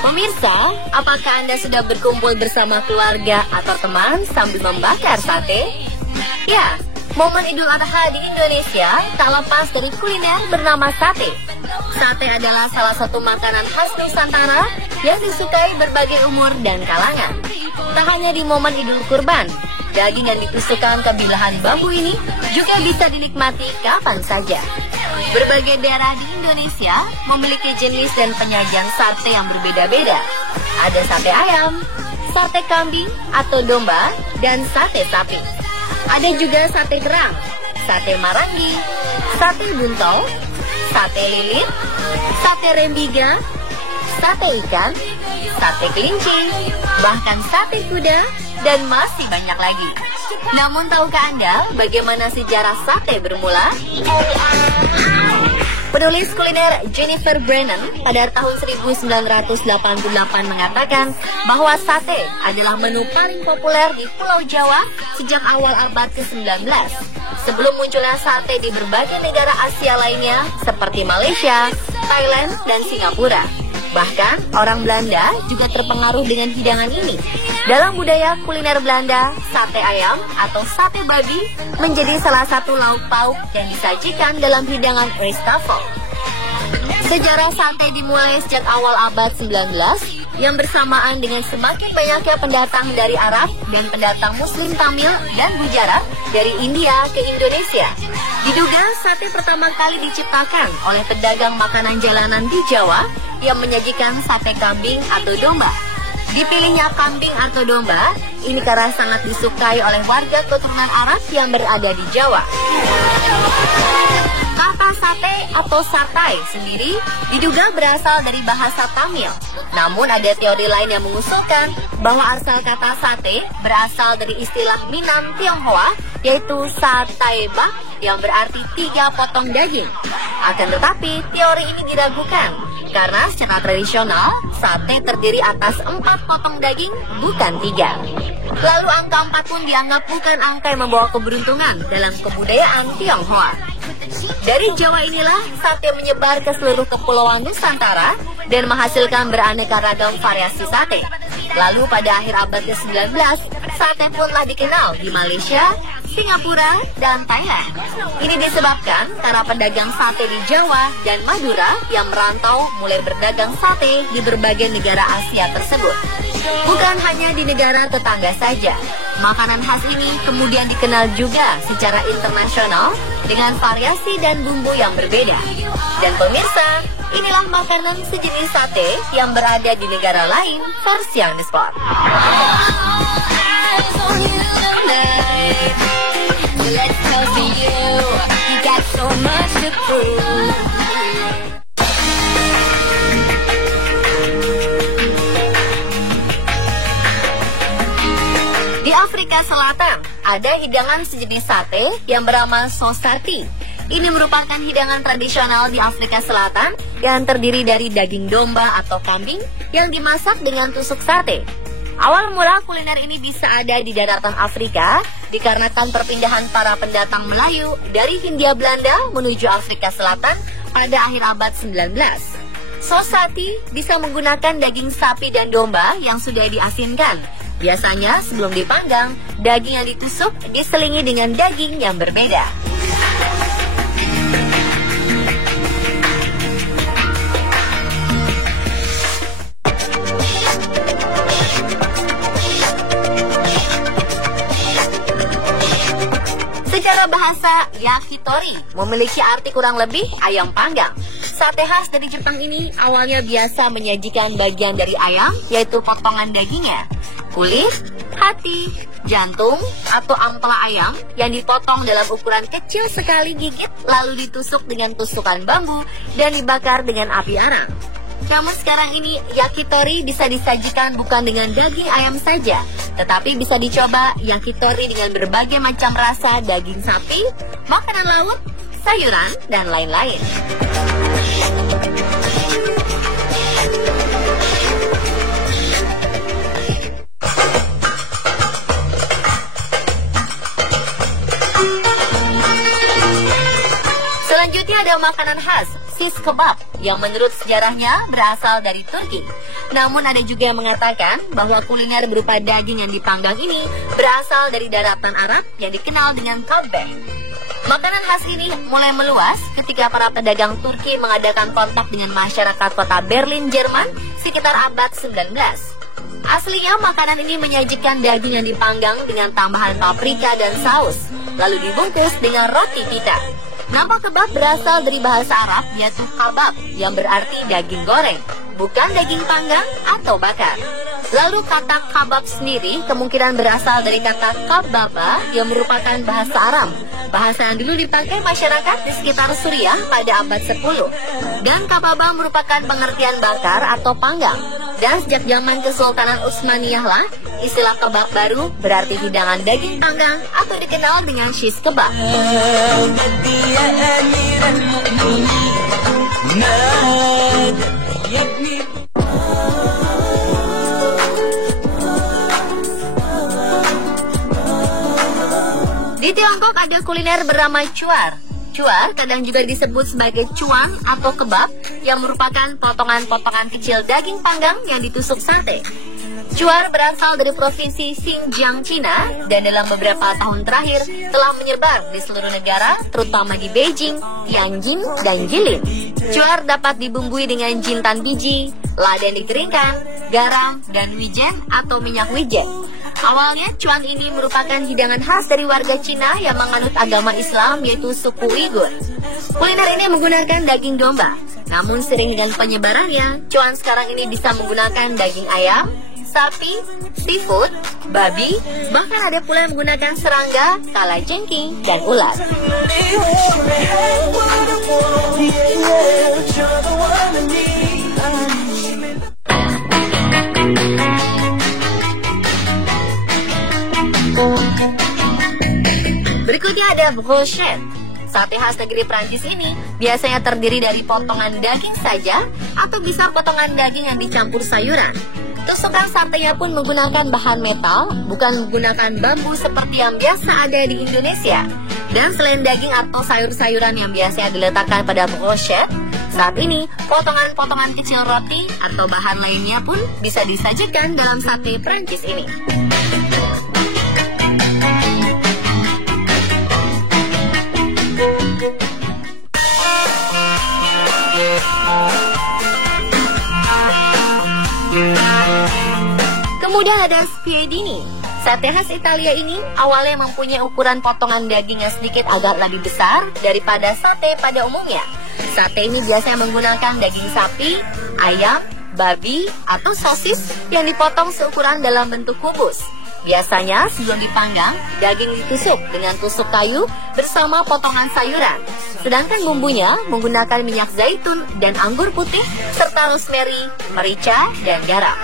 Pemirsa, apakah Anda sudah berkumpul bersama keluarga atau teman sambil membakar sate? Ya, momen Idul Adha di Indonesia tak lepas dari kuliner bernama sate. Sate adalah salah satu makanan khas Nusantara yang disukai berbagai umur dan kalangan. Tak hanya di momen Idul Kurban, daging yang ditusukkan ke bilahan bambu ini juga bisa dinikmati kapan saja. Berbagai daerah di Indonesia memiliki jenis dan penyajian sate yang berbeda-beda. Ada sate ayam, sate kambing atau domba, dan sate sapi. Ada juga sate kerang, sate marangi, sate buntol, sate lilit, sate rembiga, sate ikan, sate kelinci, bahkan sate kuda, dan masih banyak lagi. Namun tahukah Anda bagaimana sejarah sate bermula? Penulis kuliner Jennifer Brennan pada tahun 1988 mengatakan bahwa sate adalah menu paling populer di Pulau Jawa sejak awal abad ke-19. Sebelum munculnya sate di berbagai negara Asia lainnya seperti Malaysia, Thailand, dan Singapura. Bahkan orang Belanda juga terpengaruh dengan hidangan ini. Dalam budaya kuliner Belanda, sate ayam atau sate babi menjadi salah satu lauk pauk yang disajikan dalam hidangan Rijsttafel. Sejarah sate dimulai sejak awal abad 19 yang bersamaan dengan semakin banyaknya pendatang dari Arab dan pendatang Muslim Tamil dan Gujarat dari India ke Indonesia. Diduga sate pertama kali diciptakan oleh pedagang makanan jalanan di Jawa yang menyajikan sate kambing atau domba. Dipilihnya kambing atau domba ini karena sangat disukai oleh warga keturunan Arab yang berada di Jawa. Kata sate atau satai sendiri diduga berasal dari bahasa Tamil. Namun ada teori lain yang mengusulkan bahwa asal kata sate berasal dari istilah Minang Tionghoa, yaitu sataeba yang berarti 3 potong daging. Akan tetapi teori ini diragukan karena secara tradisional sate terdiri atas 4 potong daging, bukan 3. Lalu angka 4 pun dianggap bukan angka yang membawa keberuntungan dalam kebudayaan Tionghoa. Dari Jawa inilah sate menyebar ke seluruh kepulauan Nusantara dan menghasilkan beraneka ragam variasi sate. Lalu pada akhir abad ke-19, sate punlah dikenal di Malaysia, Singapura, dan Thailand. Ini disebabkan karena pedagang sate di Jawa dan Madura yang merantau mulai berdagang sate di berbagai negara Asia tersebut. Bukan hanya di negara tetangga saja, makanan khas ini kemudian dikenal juga secara internasional dengan variasi dan bumbu yang berbeda. Dan pemirsa, inilah makanan sejenis sate yang berada di negara lain versi yang dispot. Di Afrika Selatan, ada hidangan sejenis sate yang bernama sosati. Ini merupakan hidangan tradisional di Afrika Selatan yang terdiri dari daging domba atau kambing yang dimasak dengan tusuk sate. Awal mula kuliner ini bisa ada di daratan Afrika dikarenakan perpindahan para pendatang Melayu dari Hindia Belanda menuju Afrika Selatan pada akhir abad 19. Sosati bisa menggunakan daging sapi dan domba yang sudah diasinkan. Biasanya sebelum dipanggang, daging yang ditusuk diselingi dengan daging yang berbeda. Secara bahasa, yakitori memiliki arti kurang lebih ayam panggang. Sate khas dari Jepang ini awalnya biasa menyajikan bagian dari ayam, yaitu potongan dagingnya, kulit, hati, jantung, atau ampela ayam yang dipotong dalam ukuran kecil sekali gigit, lalu ditusuk dengan tusukan bambu dan dibakar dengan api arang. Namun sekarang ini yakitori bisa disajikan bukan dengan daging ayam saja, tetapi bisa dicoba yakitori dengan berbagai macam rasa daging sapi, makanan laut, sayuran, dan lain-lain. Selanjutnya ada makanan khas shish kebab yang menurut sejarahnya berasal dari Turki. Namun ada juga yang mengatakan bahwa kuliner berupa daging yang dipanggang ini berasal dari daratan Arab yang dikenal dengan kalbe. Makanan khas ini mulai meluas ketika para pedagang Turki mengadakan kontak dengan masyarakat kota Berlin, Jerman sekitar abad 19. Aslinya makanan ini menyajikan daging yang dipanggang dengan tambahan paprika dan saus, lalu dibungkus dengan roti pita. Nama kebab berasal dari bahasa Arab yaitu kabab yang berarti daging goreng, bukan daging panggang atau bakar. Lalu kata kabab sendiri kemungkinan berasal dari kata kababa yang merupakan bahasa Aram, bahasa yang dulu dipakai masyarakat di sekitar Suriah pada abad 10. Dan kababa merupakan pengertian bakar atau panggang. Dan sejak zaman Kesultanan Utsmaniyah lah, istilah kebab baru berarti hidangan daging panggang atau dikenal dengan shish kebab. Di Tiongkok ada kuliner bernama cuar. Cuar kadang juga disebut sebagai cuan atau kebab yang merupakan potongan-potongan kecil daging panggang yang ditusuk sate. Cuar berasal dari provinsi Xinjiang, Cina, dan dalam beberapa tahun terakhir telah menyebar di seluruh negara, terutama di Beijing, Tianjin, dan Jilin. Cuar dapat dibumbui dengan jintan biji, lada yang dikeringkan, garam, dan wijen atau minyak wijen. Awalnya, cuan ini merupakan hidangan khas dari warga Cina yang menganut agama Islam yaitu suku Uighur. Kuliner ini menggunakan daging domba. Namun sering dengan penyebarannya, cuan sekarang ini bisa menggunakan daging ayam, sapi, seafood, babi, bahkan ada pula yang menggunakan serangga, kalajengking, dan ulat. Berikutnya ada brochette. Sate khas negeri Prancis ini biasanya terdiri dari potongan daging saja atau bisa potongan daging yang dicampur sayuran. Tusukan satenya pun menggunakan bahan metal, bukan menggunakan bambu seperti yang biasa ada di Indonesia. Dan selain daging atau sayur-sayuran yang biasanya diletakkan pada brochette, saat ini potongan-potongan kecil roti atau bahan lainnya pun bisa disajikan dalam sate Prancis ini. Kemudian ada spiedini. Sate khas Italia ini awalnya mempunyai ukuran potongan daging yang sedikit agak lebih besar daripada sate pada umumnya. Sate ini biasanya menggunakan daging sapi, ayam, babi, atau sosis yang dipotong seukuran dalam bentuk kubus. Biasanya sebelum dipanggang, daging ditusuk dengan tusuk kayu bersama potongan sayuran. Sedangkan bumbunya menggunakan minyak zaitun dan anggur putih serta rosemary, merica, dan garam.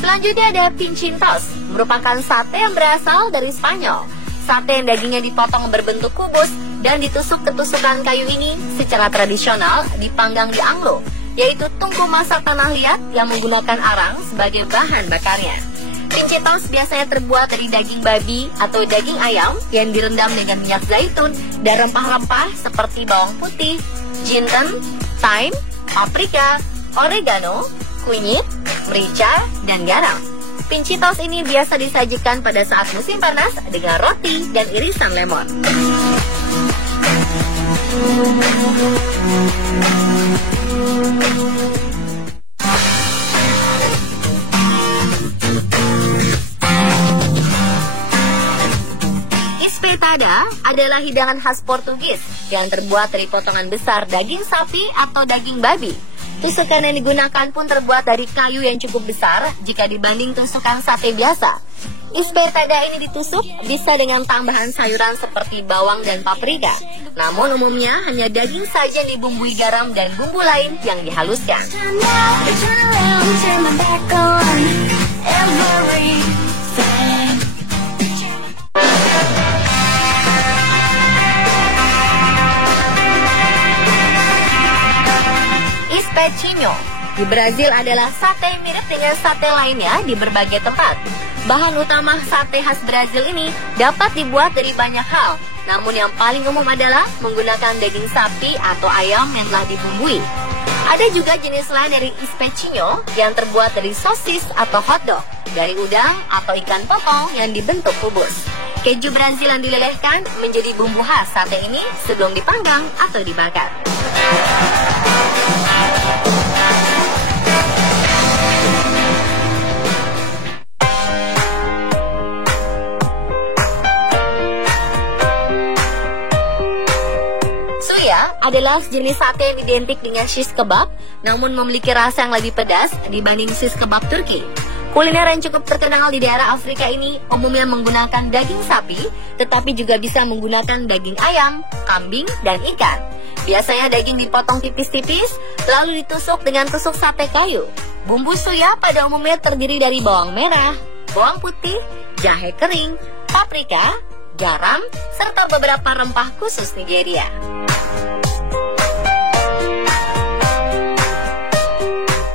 Selanjutnya ada pincintos, merupakan sate yang berasal dari Spanyol. Sate yang dagingnya dipotong berbentuk kubus dan ditusuk ketusukan kayu ini secara tradisional dipanggang di anglo, yaitu tungku masak tanah liat yang menggunakan arang sebagai bahan bakarnya. Pincintos biasanya terbuat dari daging babi atau daging ayam yang direndam dengan minyak zaitun dan rempah-rempah seperti bawang putih, jinten, thyme, paprika, oregano, kunyit, merica, dan garam. Pincintos ini biasa disajikan pada saat musim panas dengan roti dan irisan lemon. Espetada adalah hidangan khas Portugis yang terbuat dari potongan besar daging sapi atau daging babi. Tusukan yang digunakan pun terbuat dari kayu yang cukup besar jika dibanding tusukan sate biasa. Espetada ini ditusuk bisa dengan tambahan sayuran seperti bawang dan paprika. Namun umumnya hanya daging saja dibumbui garam dan bumbu lain yang dihaluskan. espetinho. Di Brazil adalah sate mirip dengan sate lainnya di berbagai tempat. Bahan utama sate khas Brazil ini dapat dibuat dari banyak hal, namun yang paling umum adalah menggunakan daging sapi atau ayam yang telah dibumbui. Ada juga jenis lain dari espetinho yang terbuat dari sosis atau hotdog, dari udang atau ikan potong yang dibentuk kubus. Keju Brazil yang dilelehkan menjadi bumbu khas sate ini sebelum dipanggang atau dibakar. Suya adalah jenis sate yang identik dengan shish kebab, namun memiliki rasa yang lebih pedas dibanding shish kebab Turki. Kuliner yang cukup terkenal di daerah Afrika ini umumnya menggunakan daging sapi, tetapi juga bisa menggunakan daging ayam, kambing, dan ikan. Biasanya daging dipotong tipis-tipis, lalu ditusuk dengan tusuk sate kayu. Bumbu suya pada umumnya terdiri dari bawang merah, bawang putih, jahe kering, paprika, garam, serta beberapa rempah khusus Nigeria.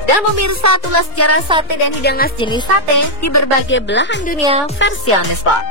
Dan pemirsa, itulah sejarah sate dan hidangan jenis sate di berbagai belahan dunia versi On The Spot.